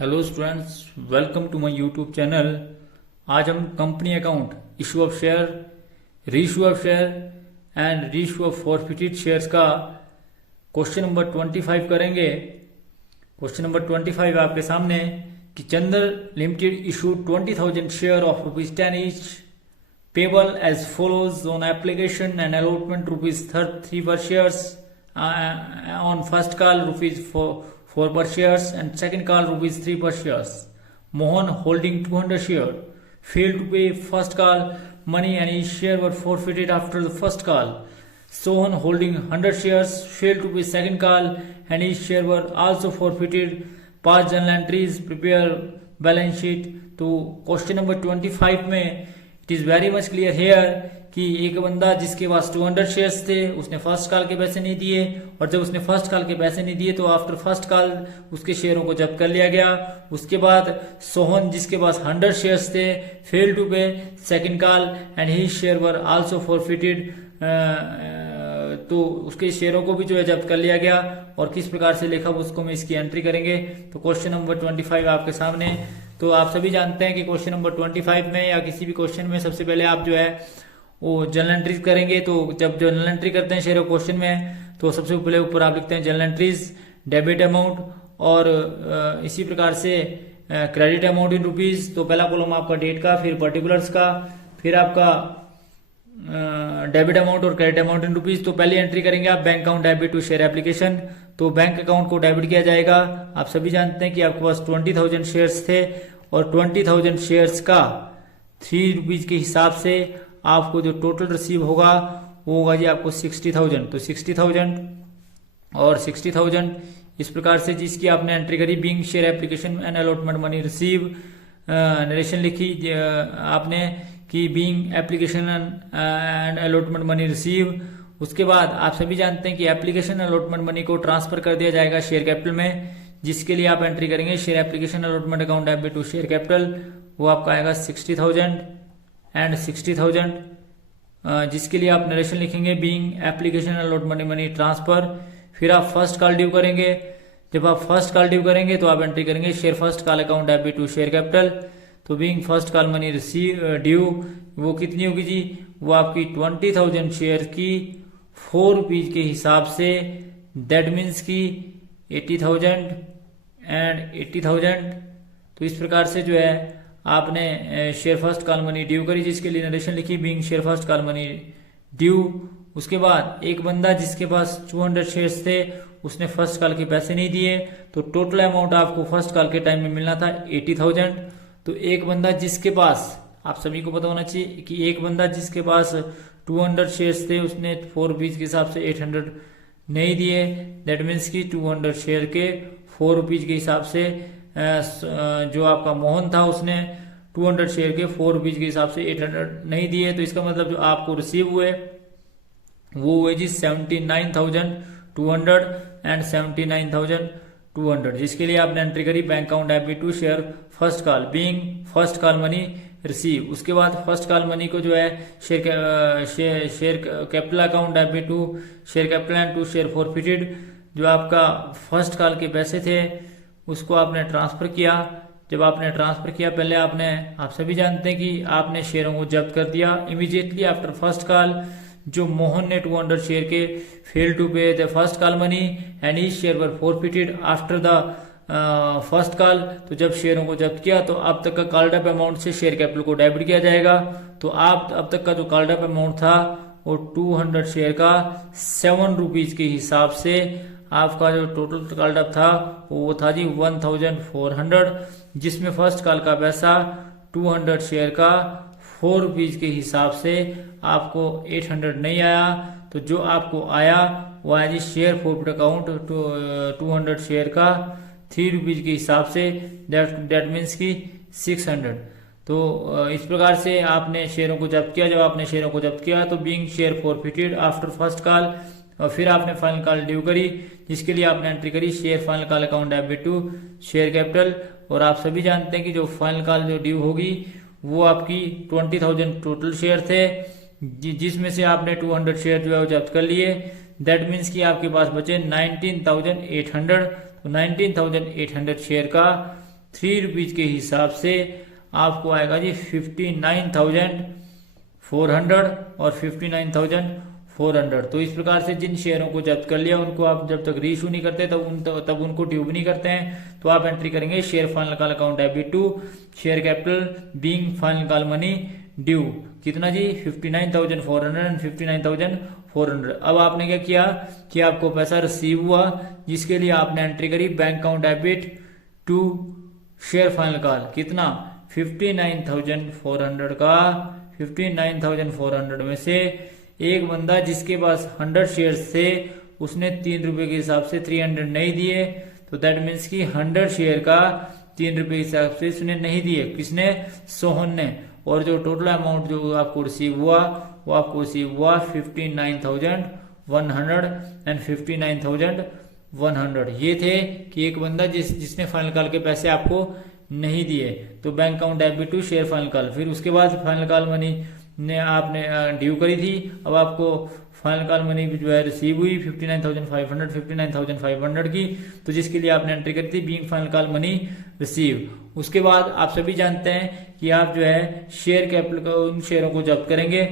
Hello students, welcome to my YouTube channel. आज हम company account, issue of share, reissue of share and reissue of forfeited shares का question number 25 करेंगे। Question number 25 आपके सामने कि Chander limited issue 20,000 share of ₹10 each payable as follows on application and allotment ₹3 per shares on first call ₹4 per shares and second call ₹3 per shares. Mohan holding 200 share failed to pay first call money and his share were forfeited after the first call. Sohan holding 100 shares failed to pay second call and his share were also forfeited. Past journal entries, prepare balance sheet. तो question number 25 में it is very much clear here कि एक बंदा जिसके पास 200 shares थे उसने first call के पैसे नहीं दिए, और जब उसने फर्स्ट कॉल के पैसे नहीं दिए तो आफ्टर फर्स्ट कॉल उसके शेयरों को जब्त कर लिया गया। उसके बाद सोहन जिसके पास 100 शेयर्स थे फेल टू पे second call and he share were also forfeited, तो उसके शेयरों को भी जो है जब्त कर लिया गया। और किस प्रकार से लिखा उसको हम इसकी एंट्री करेंगे। तो क्वेश्चन नंबर 25 आपके सामने। तो आप सभी जानते हैं कि क्वेश्चन नंबर 25 में या किसी भी क्वेश्चन में सबसे पहले आप जो है वो जर्नल एंट्रीज करेंगे। तो जब जर्नल एंट्री करते हैं शेयर क्वेश्चन में तो सबसे पहले ऊपर आप लिखते हैं जर्नल एंट्रीज, डेबिट अमाउंट और इसी प्रकार से क्रेडिट अमाउंट इन रुपीज। तो पहला कॉलम आपका डेट का, फिर पर्टिकुलर्स का, फिर आपका डेबिट अमाउंट और क्रेडिट अमाउंट इन रुपीज। तो पहली एंट्री करेंगे आप bank account debit to share application. तो बैंक अकाउंट को डेबिट किया जाएगा। आप सभी जानते हैं कि आपके पास 20,000 शेयर्स थे और 20,000 शेयर्स का ₹3 के हिसाब से आपको जो टोटल रिसीव होगा वो होगा जी आपको 60,000। तो 60,000 और 60,000 इस प्रकार से जिसकी आपने एंट्री करी being share application and allotment money receive, narration लिखी आपने कि being application and allotment money receive. उसके बाद आप सभी जानते हैं कि एप्लीकेशन अलॉटमेंट मनी को ट्रांसफर कर दिया जाएगा शेयर कैपिटल में, जिसके लिए आप एंट्री करेंगे share application allotment account debit to share capital. वो आपका आएगा 60,000 एंड 60,000, जिसके लिए आप नरेशन लिखेंगे being application allotment money transfer. फिर आप फर्स्ट कॉल ड्यू करेंगे। जब आप फर्स्ट कॉल ड्यू करेंगे तो आप एंट्री करेंगे share first call account debit to share capital. तो being first call money receive due वो कितनी होगी जी, वो आपकी 20,000 शेयर की ₹4 के हिसाब से, दैट मीन्स की 80,000 एंड 80,000। तो इस प्रकार से जो है आपने share first call money due करी, जिसके लिए नरेशन लिखी being share first call money due. उसके बाद एक बंदा जिसके पास 200 शेयर्स थे उसने फर्स्ट कॉल के पैसे नहीं दिए, तो टोटल अमाउंट आपको फर्स्ट कॉल के टाइम में मिलना था 80,000। तो एक बंदा जिसके पास, आप सभी को पता होना चाहिए कि एक बंदा जिसके पास 200 शेयर्स थे उसने ₹4 के हिसाब से 800 नहीं दिए, दैट मीन्स की 200 शेयर के ₹4 के हिसाब से जो आपका मोहन था उसने 200 शेयर के ₹4 के हिसाब से 800 नहीं दिए। तो इसका मतलब जो आपको रिसीव हुए वो हुए जी 79,200 एंड 79,200, जिसके लिए आपने एंट्री करी bank account debit to share first call being first call money receive. उसके बाद फर्स्ट कॉल मनी को जो है share capital account debit to share capital and to share forfeited, जो आपका फर्स्ट कॉल के पैसे थे उसको आपने ट्रांसफर किया। जब आपने ट्रांसफर किया पहले आप सभी जानते हैं कि आपने शेयरों को जब्त कर दिया इमीडिएटली आफ्टर फर्स्ट कॉल। जो मोहन ने 200 शेयर के फेल टू पे the first call money and he share were forfeited after the first call. तो जब शेयरों को जब्त किया तो अब तक का कॉल्ड अप अमाउंट से शेयर कैपिटल को डेबिट किया जाएगा। तो आप अब तक का जो कॉल्ड अप अमाउंट था वो 200 शेयर का ₹7 के हिसाब से आपका जो टोटल कॉल्ड अप था वो था जी 1,400, जिसमें फर्स्ट कॉल का पैसा 200 शेयर का ₹4 के हिसाब से आपको 800 नहीं आया। तो जो आपको आया वो आया जी शेयर फॉरफिट अकाउंट 200 शेयर का ₹3 के हिसाब से, दैट मीन्स की 600। तो इस प्रकार से आपने शेयरों को जब्त किया। जब आपने शेयरों को जब्त किया तो being share forfeited after first call, और फिर आपने फाइनल कॉल ड्यू करी, जिसके लिए आपने एंट्री करी share final call account debit to share capital. और आप सभी जानते हैं कि जो फाइनल कॉल जो ड्यू होगी वो आपकी 20,000 टोटल शेयर थे, जिसमें से आपने 200 शेयर जो है वो जब्त कर लिए, दैट मीन्स कि आपके पास बचे 19,800। तो 19,800 शेयर का ₹3 के हिसाब से आपको आएगा जी 59,400 और 59,400। तो इस प्रकार से जिन शेयरों को जब्त कर लिया उनको आप जब तक रीइशू नहीं करते तब उनको ड्यू नहीं करते हैं, तो आप एंट्री करेंगे share final call account debit 2 share capital being final call money due. कितना जी 59,400 एंड 59,400। अब आपने क्या किया कि आपको पैसा रिसीव हुआ, जिसके लिए आपने एंट्री करी bank account debit 2 share final call. कितना 59,400 का 59,400 में से एक बंदा जिसके पास 100 शेयर थे उसने ₹3 के हिसाब से 300 नहीं दिए, तो दैट मीन्स कि 100 शेयर का ₹3 के हिसाब से उसने नहीं दिए। किसने? सोहन ने। और जो टोटल अमाउंट जो आपको रिसीव हुआ वो आपको रिसीव हुआ 59,100 एंड 59,100। ये थे कि एक बंदा जिसने फाइनल कॉल के पैसे आपको नहीं दिए, तो bank account debit 2 share final call. फिर उसके बाद फाइनल कॉल मनी ने आपने ड्यू करी थी, अब आपको फाइनल कॉल मनी जो है रिसीव हुई 59,500 की, तो जिसके लिए आपने एंट्री करी थी being final call money receive. उसके बाद आप सभी जानते हैं कि आप जो है शेयर कैपिटल को उन शेयरों को जब्त करेंगे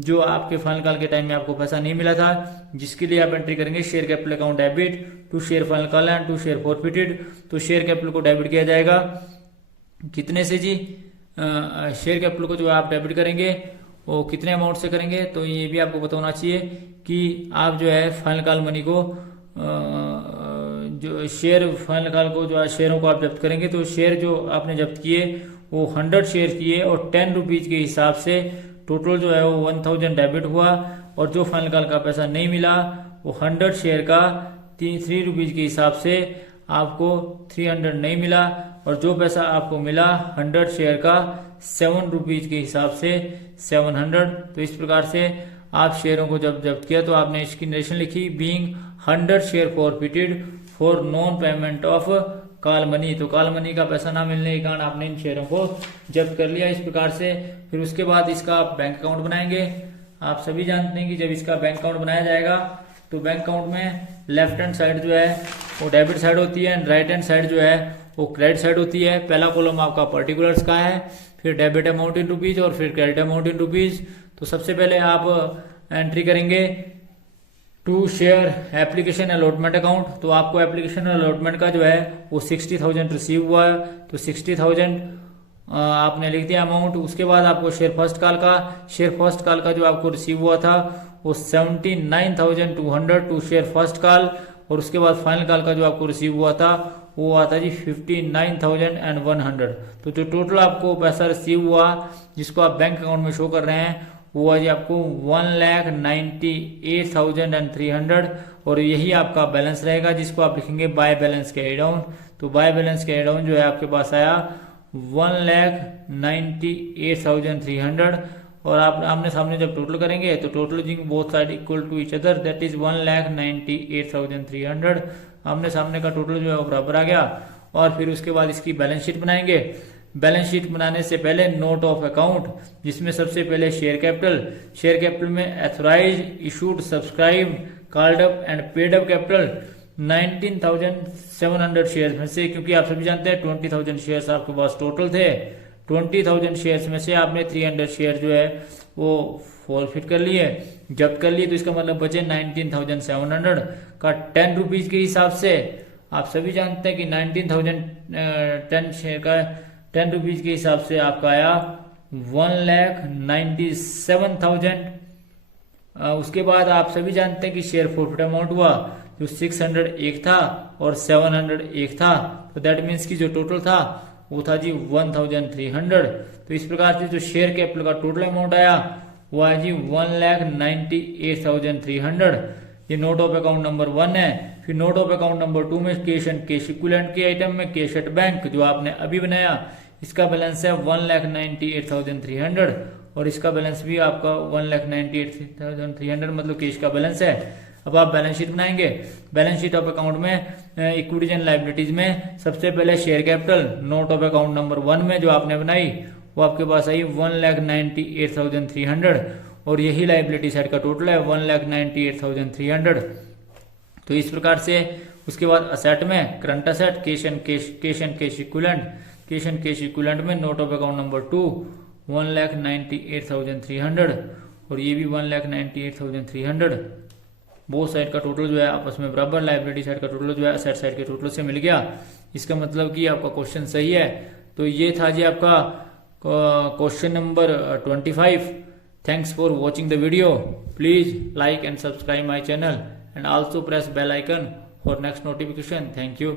जो आपके फाइनल कॉल के टाइम में आपको पैसा नहीं मिला था, जिसके लिए आप एंट्री करेंगे share capital account debit 2 share final call and 2 share forfeited. तो शेयर कैपिटल को डेबिट किया जाएगा कितने से जी? शेयर कैपिटल को जो आप डेबिट करेंगे वो कितने अमाउंट से करेंगे, तो ये भी आपको पता होना चाहिए कि आप जो है फाइनल कॉल मनी को जो शेयर फाइनल कॉल को जो शेयरों को आप जब्त करेंगे, तो शेयर जो आपने जब्त किए वो 100 शेयर किए और ₹10 के हिसाब से टोटल जो है वो 1000 डेबिट हुआ, और जो फाइनल कॉल का पैसा नहीं मिला वो 100 शेयर का ₹3 के हिसाब से आपको 300 नहीं मिला, और जो पैसा आपको मिला 100 शेयर का ₹7 के हिसाब से 700। तो इस प्रकार से आप शेयरों को जब जब्त किया तो आपने इसकी नरेशन लिखी being 100 share forfeited for non payment of call money. तो कॉल मनी का पैसा ना मिलने के कारण आपने इन शेयरों को जब्त कर लिया इस प्रकार से। फिर उसके बाद इसका आप बैंक अकाउंट बनाएंगे। आप सभी जानते हैं कि जब इसका बैंक अकाउंट बनाया जाएगा तो बैंक अकाउंट में लेफ्ट हैंड साइड जो है वो डेबिट साइड होती है एंड राइट हैंड साइड जो है वो क्रेडिट साइड होती है। पहला कॉलम आपका पर्टिकुलर्स का है, फिर डेबिट अमाउंट इन रुपीज और फिर क्रेडिट अमाउंट इन रुपीज। तो सबसे पहले आप एंट्री करेंगे 2 शेयर एप्लीकेशन अलॉटमेंट अकाउंट। तो आपको एप्लीकेशन अलॉटमेंट का जो है वो 60,000 रिसीव हुआ है, तो 60,000 आपने लिख दिया अमाउंट। उसके बाद आपको शेयर फर्स्ट कॉल का जो आपको रिसीव हुआ था वो 79,200 टू शेयर फर्स्ट कॉल, और उसके बाद फाइनल कॉल का जो आपको रिसीव हुआ था वो आता जी 59,100। तो जो टोटल आपको पैसा रिसीव हुआ जिसको आप बैंक अकाउंट में शो कर रहे हैं वो आज आपको 1,98,300, और यही आपका बैलेंस रहेगा जिसको आप लिखेंगे बाय बैलेंस कैरी डाउन। तो बाय बैलेंस कैरी डाउन जो है आपके पास आया 1,98,300, और आप आमने सामने जब टोटल करेंगे तो total both side equal to each other, that is 1,98,300। आमने सामने का टोटल जो है वो बराबर आ गया। और फिर उसके बाद इसकी बैलेंस शीट बनाएंगे। बैलेंस शीट बनाने से पहले नोट ऑफ अकाउंट, जिसमें सबसे पहले शेयर कैपिटल में authorise issued subscribe called up and paid up capital 19,700 share में से, क्योंकि आप सभी जानते हैं 20,000 शेयर्स आपके पास टोटल थे, 20,000 शेयर्स में से आपने 300 शेयर जो है वो फॉरफिट कर लिए, जब्त कर लिए, तो इसका मतलब बचे 19,700 का ₹10 के हिसाब से। आप सभी जानते हैं कि 19,010 शेयर का ₹10 के हिसाब से आपका आया 1,97,000। उसके बाद आप सभी जानते हैं कि शेयर फॉरफिट अमाउंट हुआ जो 600 एक था और 700 एक था, तो दैट मीन्स की जो टोटल था वो था जी 1,300। तो इस प्रकार से जो शेयर कैपिटल का टोटल अमाउंट आया वो आया जी 1,98,300। ये नोट ऑफ अकाउंट नंबर 1 है। फिर नोट ऑफ अकाउंट नंबर 2 में कैश एंड कैश इक्विवेलेंट के आइटम में कैश एट बैंक जो आपने अभी बनाया, इसका बैलेंस है 1,98,300, और इसका बैलेंस भी आपका 1,98,300 मतलब कैश का बैलेंस है। अब आप बैलेंस शीट बनाएंगे। बैलेंस शीट ऑफ अकाउंट में इक्विटीज एंड लायबिलिटीज में सबसे पहले share capital note of account number 1 में जो आपने बनाई वो आपके पास आई 1,98,300, और यही लायबिलिटी साइड का टोटल है 1,98,300। तो इस प्रकार से उसके बाद असेट में current asset, cash and cash equivalent में नोट ऑफ अकाउंट नंबर 2 1,98,300 और ये भी 1,98,300। बोथ साइड का टोटल जो है आपस में बराबर, लाइबिलिटी साइड का टोटल जो है असेट साइड के टोटल से मिल गया। इसका मतलब कि आपका क्वेश्चन सही है। तो ये था जी आपका question number 25। Thanks for watching the video. Please like and subscribe my channel and also press bell icon for next notification. Thank you.